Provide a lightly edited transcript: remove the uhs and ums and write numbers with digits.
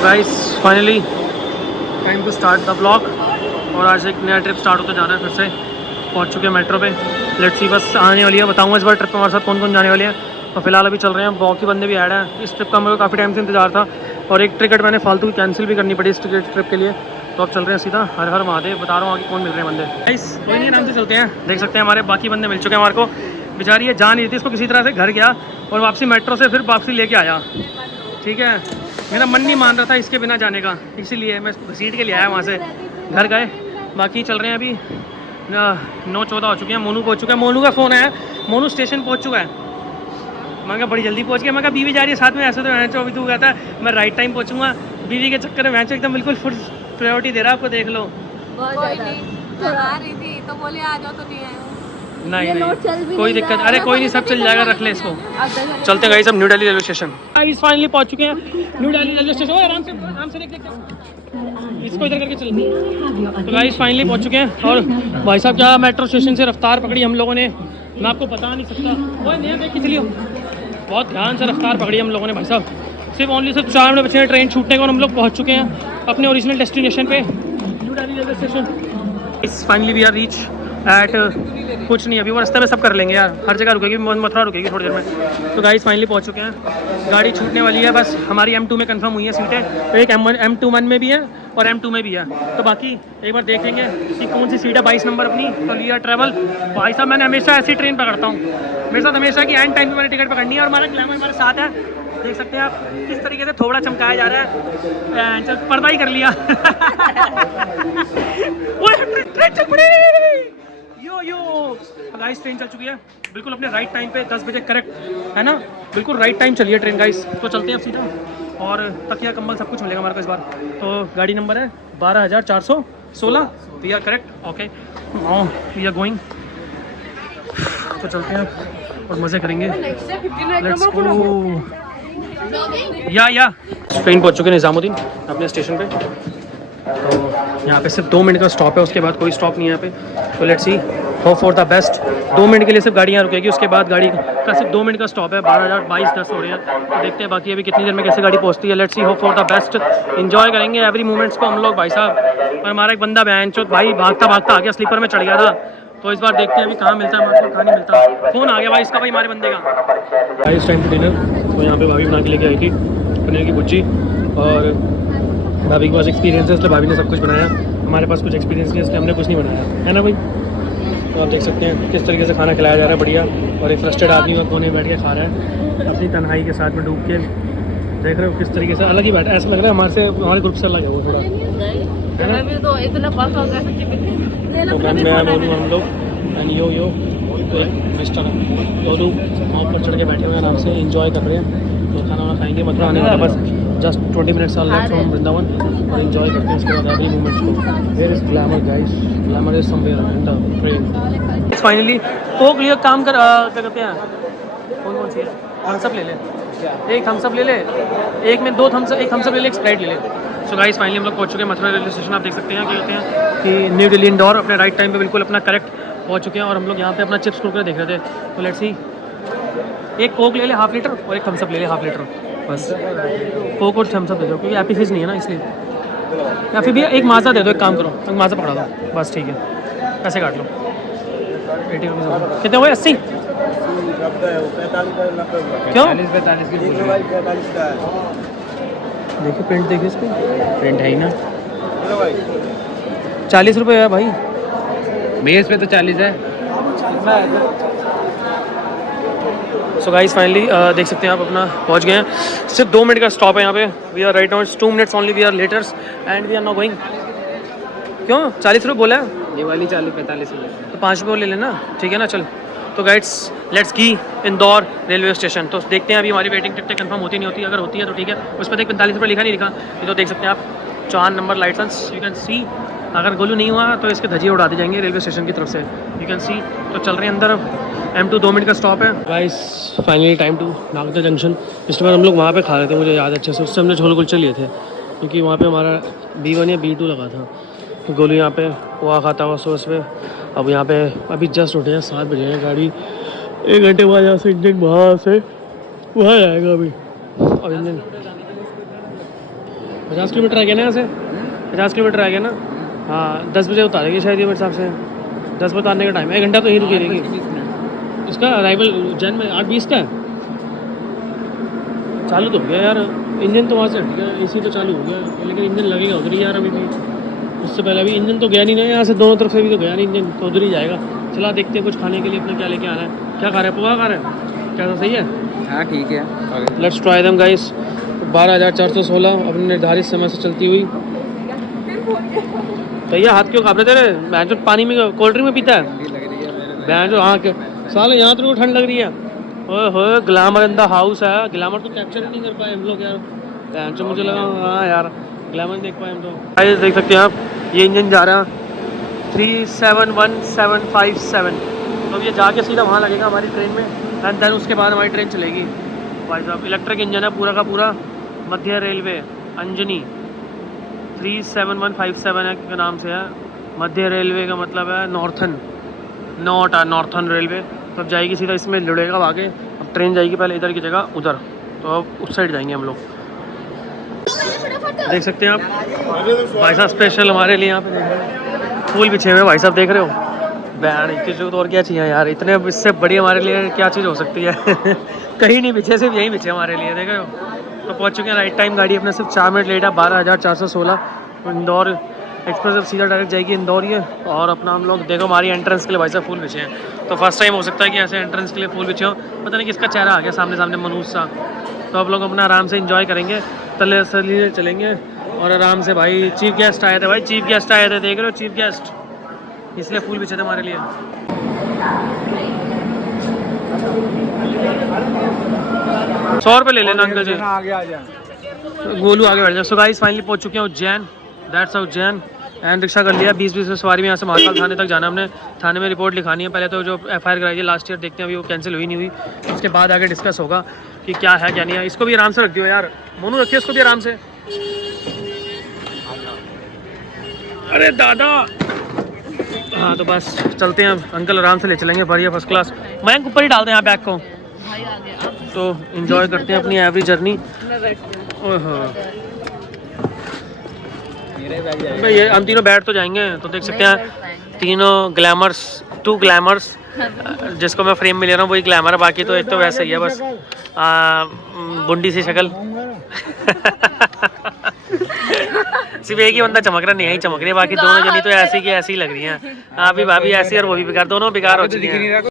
तो guys finally time to start the blog और आज एक नया ट्रिप स्टार्ट होते जा रहा है। फिर से पहुंच चुके हैं मेट्रो पे। लेट्स सी बस आने वाली है, बताऊंगा इस बार ट्रिप में हमारे साथ कौन कौन जाने वाले हैं। तो फिलहाल अभी चल रहे हैं, बाकी बंदे भी ऐड हैं। इस ट्रिप का मेरे को काफ़ी टाइम से इंतजार था और एक टिकट मैंने फालतू कैंसिल भी करनी पड़ी इस ट्रिप के लिए। तो अब चल रहे हैं सीधा हर हर महादेव। बता रहा हूँ आगे कौन मिल रहे हैं बंदे। गाइस कोई नहीं, आराम से चलते हैं। देख सकते हैं हमारे बाकी बंदे मिल चुके हैं हमारे को। बेचारी ये जा नहीं रही थी, इसको किसी तरह से घर गया और वापसी मेट्रो से फिर वापसी लेके आया। ठीक है, मेरा मन नहीं मान रहा था इसके बिना जाने का, इसीलिए मैं घसीट के लिए आया वहाँ से। घर गए, बाकी चल रहे हैं। अभी 9:14 हो चुके हैं। मोनू पहुँच चुका है, मोनू का फ़ोन आया, मोनू स्टेशन पहुँच चुका है। मैं कहा बड़ी जल्दी पहुँच गया। मैं कहा बीवी जा रही है साथ में, ऐसे तो मैं अभी तू कहता है मैं राइट टाइम पहुँचूँगा। बीवी के चक्कर में मैं एकदम बिल्कुल फुल प्रायोरिटी दे रहा है आपको, देख लो। रही थी तो बोले आ जाओ, तो नहीं आए। नहीं कोई दिक्कत, अरे कोई नहीं, सब चल जाएगा, रख ले इसको। चलते हैं गाइस अब new Delhi railway station. Guys finally पहुंच चुके हैं न्यू दिल्ली रेलवे स्टेशन। आराम से देख इसको इधर करके चल। तो गाइस फाइनली पहुंच चुके हैं और भाई साहब क्या मेट्रो स्टेशन से रफ्तार पकड़ी हम लोगों ने, मैं आपको बता नहीं सकता। वो नया देख के चलिए, बहुत ध्यान से रफ्तार पकड़ी हम लोगों ने भाई साहब। सिर्फ 4 मिनट बचे हैं ट्रेन छूटने को और हम लोग पहुँच चुके हैं अपने ओरिजिनल डेस्टिनेशन पे, न्यू दिल्ली रेलवे स्टेशन। इस finally we are reach at कुछ नहीं, अभी वो रास्ते में सब कर लेंगे यार, हर जगह रुकेगी, मथुरा रुकेगी थोड़ी देर में। तो गाइस फाइनली पहुंच चुके हैं, गाड़ी छूटने वाली है बस। हमारी M2 में कंफर्म हुई है सीटें, एक M21 में भी है और M2 में भी है। तो बाकी एक बार देखेंगे कि कौन सी सीट है। 22 नंबर अपनी तो लिया ट्रैवल। भाई साहब मैंने हमेशा ऐसी ट्रेन पकड़ता हूँ, मेरे साथ हमेशा की एंड टाइम पर मैंने टिकट पकड़नी है। और हमारा ग्लैमर हमारे साथ है, देख सकते हैं आप किस तरीके से थोड़ा चमकाया जा रहा है। चल पर्दा ही कर लिया। ट्रेन चल पड़ी, यो गाइस ट्रेन चल चुकी है बिल्कुल अपने राइट टाइम पे, 10 बजे करेक्ट है ना, बिल्कुल राइट टाइम चली है ट्रेन गाइस। तो चलते हैं अब सीधा, और तकिया कंबल सब कुछ मिलेगा हमारे को इस बार। तो गाड़ी नंबर है 12,416। We are correct, okay we are going. तो चलते हैं और मज़े करेंगे। Let's go. या ट्रेन पहुंच चुके हैं निज़ामुद्दीन अपने स्टेशन पे। तो यहाँ पे सिर्फ 2 मिनट का स्टॉप है, उसके बाद कोई स्टॉप नहीं है यहाँ पे। तो let's see, hope for the best. 2 minute के लिए सिर्फ गाड़ियाँ रुकेगी, उसके बाद गाड़ी का सिर्फ 2 मिनट का स्टॉप है। 12,022 हो रहे हैं, तो देखते हैं बाकी अभी कितनी देर में कैसे गाड़ी पहुँचती है। Let's see, hope for the best. Enjoy करेंगे एवरी मोमेंट्स को हम लोग भाई साहब। और हमारा एक बंदा बहनचोद भाई भागता आ गया, स्लीपर में चढ़ गया था। तो इस बार देखते हैं अभी कहाँ मिलता है हमारे को, कहाँ नहीं मिलता। फ़ोन आ गया भाई इसका, भाई हमारे बंदे का। इस टाइम टू डिनर तो यहाँ पे भाभी बना के लेके आई थी पनीर की भुर्जी, और भाभी के पास एक्सपीरियंस है इसलिए भाभी ने सब कुछ बनाया। हमारे पास कुछ एक्सपीरियंस नहीं इसलिए हमने कुछ नहीं बनाया, है ना भाई। तो आप देख सकते हैं किस तरीके से खाना खिलाया जा रहा है, बढ़िया। और एक फ्रस्टेड आदमी और कोने बैठ के खा रहा है अपनी तन्हाई के साथ में डूब के। देख रहे हो किस तरीके से अलग ही बैठा है, ऐसा लग रहा है हमारे ग्रुप से अलग है वो थोड़ा, है ना। तो मैं बोलूँ हम लोग यो तो एक मिस्टर दोनों वहाँ पर चढ़ के बैठे हुए हैं, आराम से इंजॉय कर रहे हैं। तो खाना वाना खाएंगे, मथुरा आने वाला बस just 20 minutes left from Vrindavan, और एंजॉय करते हैं उसके बाद एवरी मोमेंट्स को। Where is glamour guys, glamour is somewhere in the train. Finally Coke लिया काम कर, क्या कहते हैं, कौन सी है, थम्सअप ले ले, एक थम्सअप ले ले, एक में 2 थम्सअप, एक थम्सअप ले ले, एक स्प्राइट ले ले। सो गाइस फाइनली हम लोग पहुंच चुके हैं मथुरा रेलवे स्टेशन। आप देख सकते हैं क्या कहते हैं कि न्यू दिल्ली इंदौर अपने राइट टाइम पे बिल्कुल अपना करेक्ट पहुंच चुके हैं। और हम लोग यहाँ पे अपना चिप्स कुरकुरे देख रहे थे। तो लेट्स सी, एक कोक ले ले ½ लीटर और एक थम्सअप ले ले ½ लीटर बस। कोक और थम्सअप दे दो क्योंकि एपी फिज नहीं है ना इसलिए, या फिर भी एक माजा दे दो, एक काम करो एक माजा पकड़ा दो बस, ठीक है। पैसे काट लो, 80 रुपीज़ कितने हुए, 80 क्यों? 45 देखिए प्रिंट, देखिए इस पर प्रिंट है ही ना। 40 रुपये है भाई, बेस पे तो 40 है। सो गाइस फाइनली देख सकते हैं आप अपना पहुंच गए हैं। सिर्फ 2 मिनट का स्टॉप है यहाँ पे। We are right now, it's 2 minutes only, we are letters and we are now going. क्यों 40 रुपये बोला है? ये वाली 45 रुपये, तो 5 रुपये ले लेना, ठीक है ना। चल तो गाइड्स लेट्स गी इंदौर रेलवे स्टेशन। तो देखते हैं अभी हमारी वेटिंग टिकटें कंफर्म होती नहीं होती, अगर होती है तो ठीक है। उस पर देख 45 रुपये लिखा नहीं लिखा, ये तो देख सकते हैं आप 4 number license you can see. अगर गोलू नहीं हुआ तो इसके धजिए उड़ा दी जाएंगे रेलवे स्टेशन की तरफ से, यू कैन सी। तो चल रहे हैं अंदर, M2 2 मिनट का स्टॉप है। Guys finally time to Nagda junction. पिछले बार हम लोग वहाँ पे खा रहे थे, मुझे याद अच्छे से, उससे हमने छोले कुलचे लिए थे क्योंकि वहाँ पे हमारा B1 या B2 लगा था। गोलू यहाँ पे वहाँ खाता हुआ सोच पे। अब यहाँ पे अभी जस्ट उठे हैं, 7 बजे है, गाड़ी 1 घंटे बाद यहाँ से इंजन वहाँ जाएगा अभी। और इंजन 50 किलोमीटर आ गया ना यहाँ से, 50 किलोमीटर आ गया ना। हाँ 10 बजे उतारेगी शायद ये मेरे हिसाब से, 10 बजे उतारने का टाइम है, 1 घंटा तो यहीं रुकी रहेगी। इसका अराइवल उज्जैन में 8:20 का है। चालू तो हो गया यार इंजन, तो वहाँ से हट गया, AC तो चालू हो गया, लेकिन इंजन लगेगा उधर ही यार अभी भी। उससे पहले अभी इंजन तो गया नहीं ना यहाँ से, दोनों तरफ से भी तो गया नहीं इंजन, तो उधर ही जाएगा। चला देखते हैं कुछ खाने के लिए अपने क्या लेके आना है। क्या खा रहे हैं, पोहा खा रहे हैं, क्या सही है? हाँ ठीक है। Let's try them guys. 12,416 अपने निर्धारित समय से चलती हुई। भैया हाथ क्यों काँप रहे तेरे? बहन जो पानी में कोल्ड ड्रिंक में पीता है बहन जो। हाँ के साले यहाँ तो ठंड लग रही है। ओए होए ग्लैमर इन द हाउस है। ग्लैमर तो कैप्चर ही नहीं कर पाए हम लोग यार, बहन जो मुझे लगा हाँ यार ग्लैमर देख पाए हम तो। गाइस देख सकते हैं आप, ये इंजन जा रहा है 371757। तो अब ये जाके सीधा वहाँ लगेगा हमारी ट्रेन में, एंड देन उसके बाद हमारी ट्रेन चलेगी। भाई साहब इलेक्ट्रिक इंजन है पूरा का पूरा, मध्य रेलवे अंजनी 37157 है के नाम से है। मध्य रेलवे का मतलब है नॉर्थन, नॉर्थन रेलवे। तो अब जाएगी सीधा इसमें जुड़ेगा आगे। अब ट्रेन जाएगी पहले इधर की जगह उधर, तो अब उस साइड जाएंगे हम लोग। देख सकते हैं आप भाई साहब स्पेशल हमारे लिए यहाँ पे देख रहे हैं फूल बिछे हुए भाई साहब, देख रहे हो बैन इतनी जो तो और क्या चाहिए यार, इतने इससे बड़ी हमारे लिए क्या चीज़ हो सकती है। कहीं नहीं बिछे, सिर्फ यहीं बिछे हमारे लिए, देख रहे हो। तो पहुँच चुके हैं राइट टाइम, गाड़ी अपने सिर्फ 4 मिनट लेट है। 12,416 इंदौर एक्सप्रेस अब सीधा डायरेक्ट जाएगी इंदौर ये। और अपना हम लोग देखो हमारी एंट्रेंस के लिए भाई साहब फूल बिछे हैं। तो फर्स्ट टाइम हो सकता है कि ऐसे एंट्रेंस के लिए फूल बिछे हो। पता नहीं किसका चेहरा आ गया सामने सामने मनूज सा। तो आप लोग अपना आराम से इंजॉय करेंगे, तले सलीले चलेंगे और आराम से। भाई चीफ गेस्ट आए थे, भाई चीफ गेस्ट आए थे, देख रहे हो चीफ गेस्ट, इसलिए फूल बिछे थे हमारे लिए। 100 रुपये ले लेना अंकल जी। गोलू आगे बैठ जाओ। सो गाइस फाइनली पहुंच चुके हैं Ujjain, that's a Ujjain. And rickshaw कर लिया 20-20 में सवारी में, यहाँ से महाकाल थाने तक जाना हमने। थाने में रिपोर्ट लिखानी है पहले तो, जो FIR कराई है लास्ट ईयर, देखते हैं अभी वो कैंसिल हुई नहीं हुई। उसके बाद आगे डिस्कस होगा कि क्या है क्या नहीं है। इसको भी आराम से रख दियो यार मोनू, रखिए इसको भी आराम से। अरे दादा हाँ तो बस चलते हैं अब, अंकल आराम से ले चलेंगे, बढ़िया फर्स्ट क्लास। मैं ऊपर ही डालते हैं यहाँ बैग को, तो एंजॉय करते हैं अपनी एवरी जर्नी। भाई ये हम तीनों बैठ तो जाएंगे, तो देख सकते हैं तीनों ग्लैमर्स, 2 ग्लैमर्स, जिसको मैं फ्रेम में ले रहा हूँ वही ग्लैमर है, बाकी तो एक तो वैसे ही है बस बुंडी सी शक्ल। सिर्फ एक ही बंदा चमक रहा, नहीं यही चमक रही है, बाकी दोनों जनी तो ऐसी की ऐसी लग रही हैं। अभी भाभी ऐसी और वो भी बेकार, दोनों बेकार हो चुकी हैं।